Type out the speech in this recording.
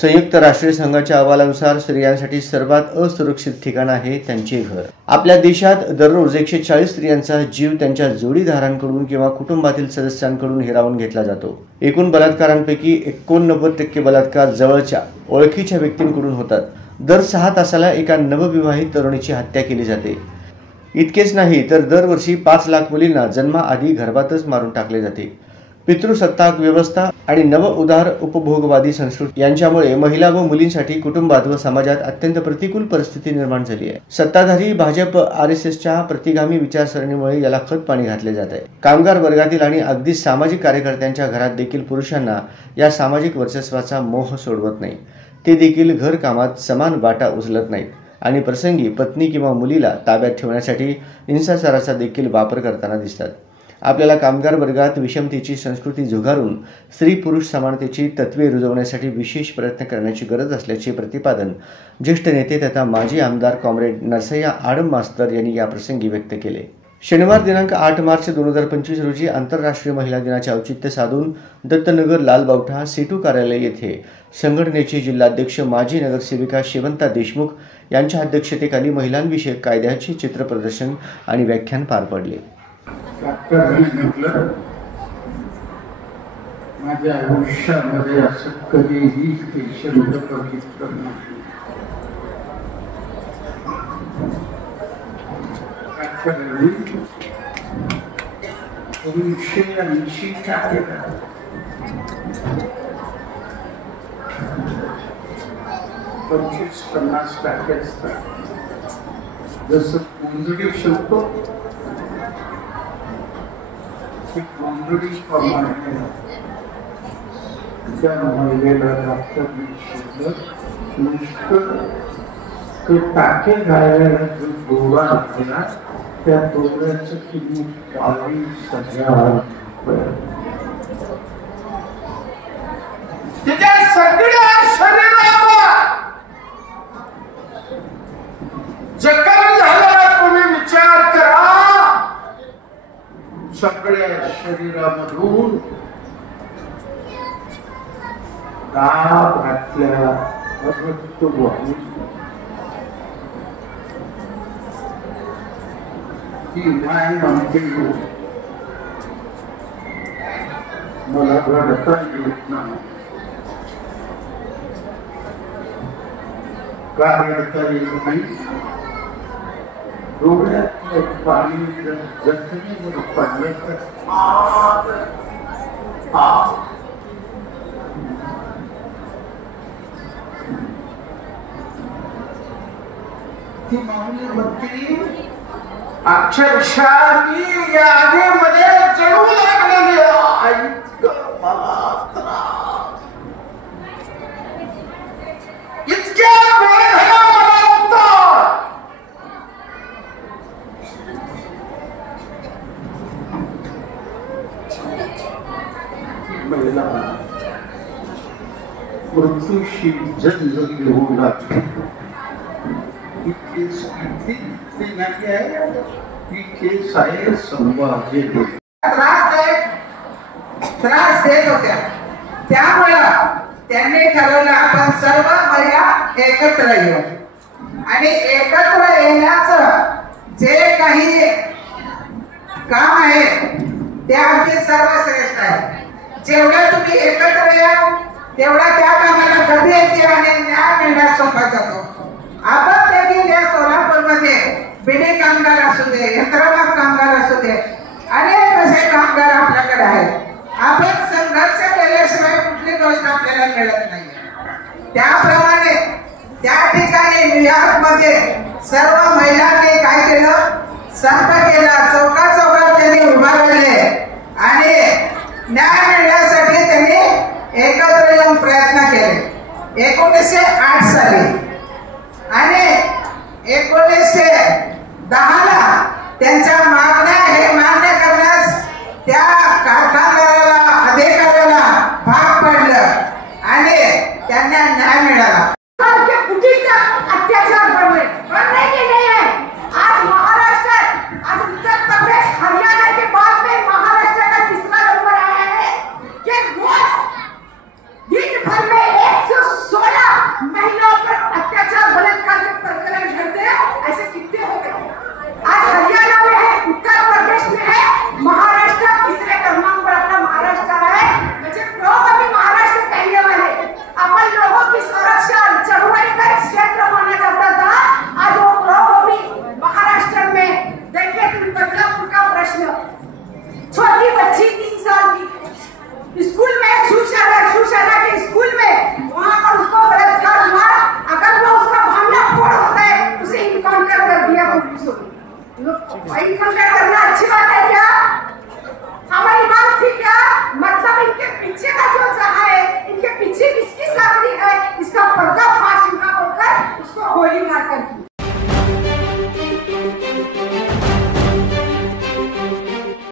संयुक्त राष्ट्र संघाच्या अहवालानुसार स्त्रियांसाठी सर्वात असुरक्षित ठिकाण आहे त्यांचे घर। आपल्या देशात दररोज 140 स्त्रियांचा जीव त्यांच्या जोडीदारांकडून किंवा कुटुंबातील सदस्यांकडून हिरावून घेतला जातो। एकूण बलात्कारांपैकी 89% बलात्कार जवळच्या ओळखीच्या व्यक्तींकडून होतात। दर 6 तासाला एका नवविवाहित तरुणीची हत्या केली जाते। इतकेच नाही तर दरवर्षी 5 लाख मुलींना जन्माआधी गर्भातच मारून टाकले जाते। पितृसत्ताक व्यवस्था आणि नव उदार उपभोगवादी संस्कृती यांच्यामुळे महिला व मुलींसाठी कुटुंबात व समाजात अत्यंत प्रतिकूल परिस्थिती निर्माण झाली आहे। सत्ताधारी भाजप आरएसएसच्या प्रतिगामी विचारसरणीमुळे याला खत पाणी घातले जात आहे। कामगार वर्गातील आणि अगदी सामाजिक कार्यकर्त्यांच्या घरात देखील पुरुषांना या सामाजिक वर्चस्वाचा मोह सोडवत नाही। ते देखील घर कामात समान वाटा उचलत नाहीत आणि प्रसंगी पत्नी किंवा मुलीला ताब्यात ठेवण्यासाठी हिंसाचाराचा देखील वापर करताना दिसतात। आपल्याला कामगार वर्गात विषमतेची संस्कृती झुगारून स्त्री पुरुष समानतेची तत्त्वे रुजवण्यासाठी विशेष प्रयत्न करण्याची गरज असल्याचे प्रतिपादन ज्येष्ठ नेते तथा माजी आमदार कॉम्रेड नरसय्या आडम मास्तर यांनी या प्रसंगी व्यक्त केले। शनिवार दिनांक 8 मार्च 2025 रोजी आंतरराष्ट्रीय महिला दिनाचे औचित्य साधून दत्तनगर लालबावठा सेटू कार्यालय येथे संघटनेचे जिल्हाध्यक्ष माजी नगरसेविका शेवंता देशमुख यांच्या अध्यक्षतेखाली महिलांविषयक कायद्याचे चित्रप्रदर्शन आणि व्याख्यान पार पडले। माझ्या आयुष्यामध्ये असं कधीही पेशंट बघितलं नाही। 1980 केलं 25-50% असतात। जसं कोंजडी शिवतो कोंजडी प्रमाणे त्या महिलेला डॉक्टरने शिवलं नुसतं टाके घालायला जो दोरा आला त्या दोऱ्याचं किंमत 40,000 रुपये। तिच्या सगळ्या शरीरावर जखम झालेला तुम्ही विचार करा। सगळ्या शरीरामधून दाब घातल्या रक्त वाहून ती माय म्हणते मला रडता येत नाही। का रडता येत नाही? डोळ्यातलं पाणी जखमीवर पडलं तर ती माऊली म्हणते अक्षरशः मी या आगीमध्ये जळू लागलेली आहे। इतक्या वेदना मला होतात। महिला मृत्यूशी जंग घेऊ लागली। त्रास देत होत्या त्यामुळे त्यांनी ठरवलं आपण सर्व महिला एकत्र येऊ आणि एकत्र येण्याचं जे काही काम आहे ते अगदी सर्वश्रेष्ठ आहे। जेवढं तुम्ही एकत्र या तेवढा त्या कामाला गती येते आणि न्याय मिळण्यास सोपा जातो। आपण देखील या सोलापूरमध्ये बिडी कामगार असू दे, यंत्रमाग कामगार असू दे, अनेक असे कामगार आपल्याकडे आहेत। आपण संघर्ष केल्याशिवाय कुठली गोष्ट आपल्याला मिळत नाही। त्याप्रमाणे त्या ठिकाणी न्यूयॉर्कमध्ये सर्व महिलांनी काय केलं? संप केला, चौका चौकात त्यांनी उभा राहिले आणि न्याय मिळण्यासाठी त्यांनी एकत्र येऊन प्रयत्न केले। 1908 साली आणि 1910 ला त्यांच्या मागण्या हे मान्य करण्यास त्या कारखानदाराला अधिकाऱ्याला भाग पडलं आणि त्यांना न्याय मिळाला। अत्याचार बढ़ने के लिए आज महाराष्ट्र, आज उत्तर प्रदेश, हरियाणा के बाद में महाराष्ट्र का तीसरा नंबर आया है कि रोज दिन भर में 116 छोटी बच्ची 3 साल की स्कूल में सुशाला के स्कूल में वहां पर उसको बलात्कार हुआ। अगर वो उसका भावना फोड़ होता है उसे इनकाउंटर कर दिया पुलिस ने। इनकाउंटर करना अच्छी बात है क्या?